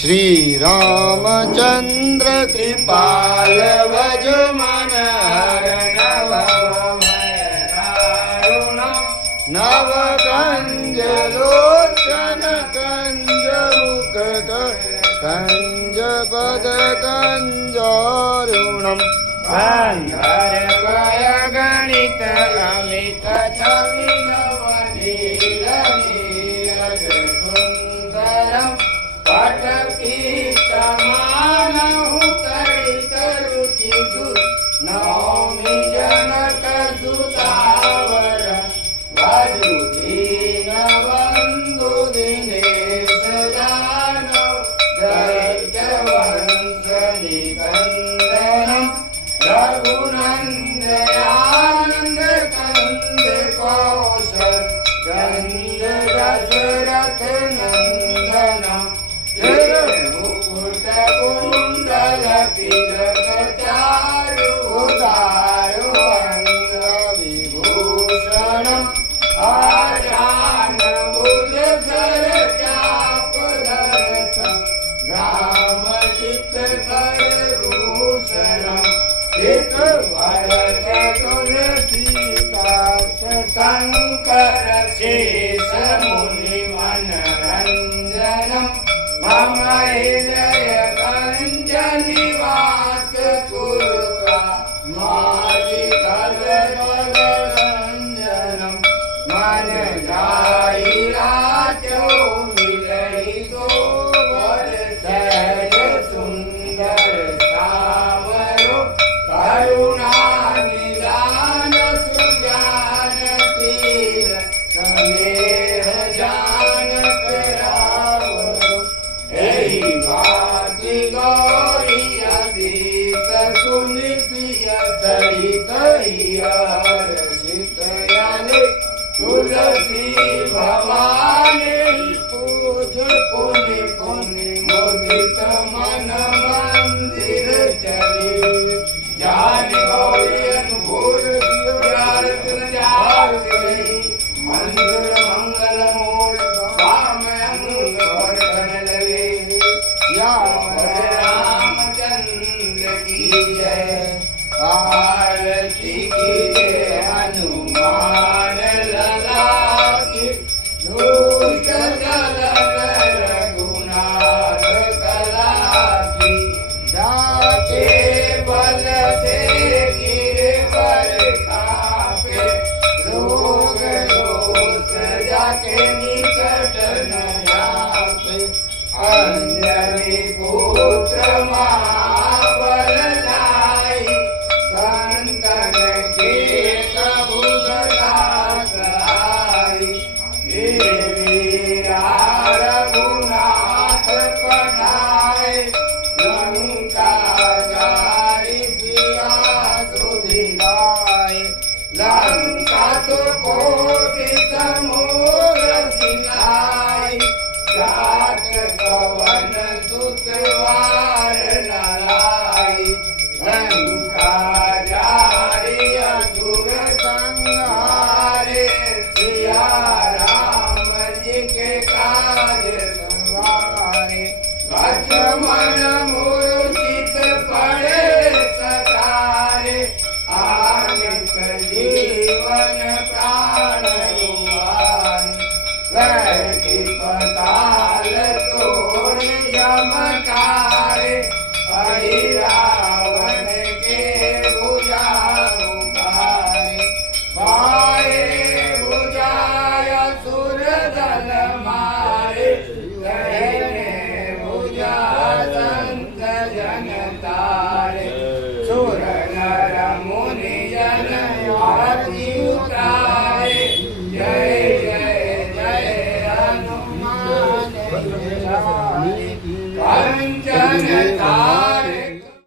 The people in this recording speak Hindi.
श्री रामचंद्र कृपाल भज मन हर नव कंज लोचन कंज मुख कंज पद कंजारुणम अंधर वय गणित अमित छवि नवनील नीरज सुंदरम पटपीतमानहु तडित रुचि नौमि जनक सुतावर भजु दीनबंधु दिनेश दानव दैत्यवंश निकंदनम रघुनंदयानंद कंद कौशल चंद दशरथ नंदनम जय मुकुट कुंडल तिलक चारु उदारु अंग विभूषणम आजान बुल धर चाप दर्शन ग्राम चित कर भूषणम एक भरत तुलसीदास शंकर शेष मुनि मनरंजनम मम हृदय कंज निवास कुरुका माधि रंजनम मन जाई राजो मिलई दो वर सहज सुंदर सावरो करुणा निदान सुजान शील स्नेह जानक रावरो एहि भाति गौरी अधीत सुनिसिय सहित हर्षित याले तुलसी भवानी पूज पुनि पुनि मुदित मन मंदिर चली जान गौरी अनुभूल मंजुल मंगल मूल काम अंगोर बन लगे रामचंद्र की जय आरती की जय हनुमान लला की धूत जलन रघुनाथ कला की जाके बल से गिरवर कापे रोग दोष जाके निकट न जापे अंजलि पुत्र महाबल जाई संतन के कबू सदा सहाई देवी रघुनाथ पढ़ाए लंका जारी सिया सुधिलाए लंका सुकोटि समूह सिंगाई जात पवन सुतवार नलाई लंका जारी असुर संहारे सिया राम जी के काज सवारे लक्ष्मण मूर्छित पड़े सकारे आगे सजीवन प्राण रुआन वैति पताल तोड़ यमकारे हरि